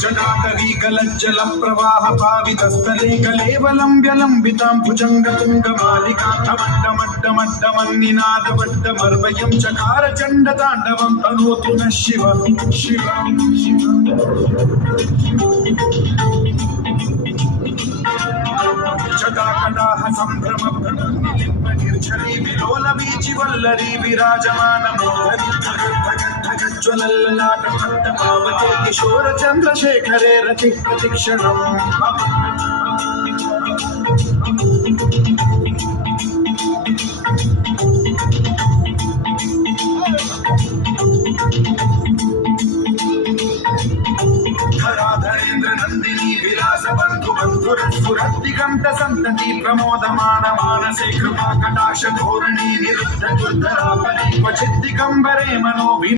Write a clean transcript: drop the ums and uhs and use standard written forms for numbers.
जटाटवीगलज्जल प्रवाह पावितस्थले कलेवलम्ब्यलम्बितां भुजङ्गतुङ्गमालिकामड्डमड्डमड्डमन्निनादवड्डमर्वयं चकार चण्डताण्डवं तनोतु नः शिव शिव जटाकटाह सम्भ्रम निर्झरी विलोल वीचि वल्लरी विराजमान ज्वलल्ललाट पावते किशोर चन्द्रशेखरे रति प्रतिक्षणम् धराधरेन्द्र नन्दिनी विलास बन्धु बन्धुरस्फुरद्दिगन्त सन्तति प्रमोदमान मानसे कृपा कटाक्ष धोरणी निरुद्ध दुर्धरापरि क्वचिद्दिगम्बरे मनो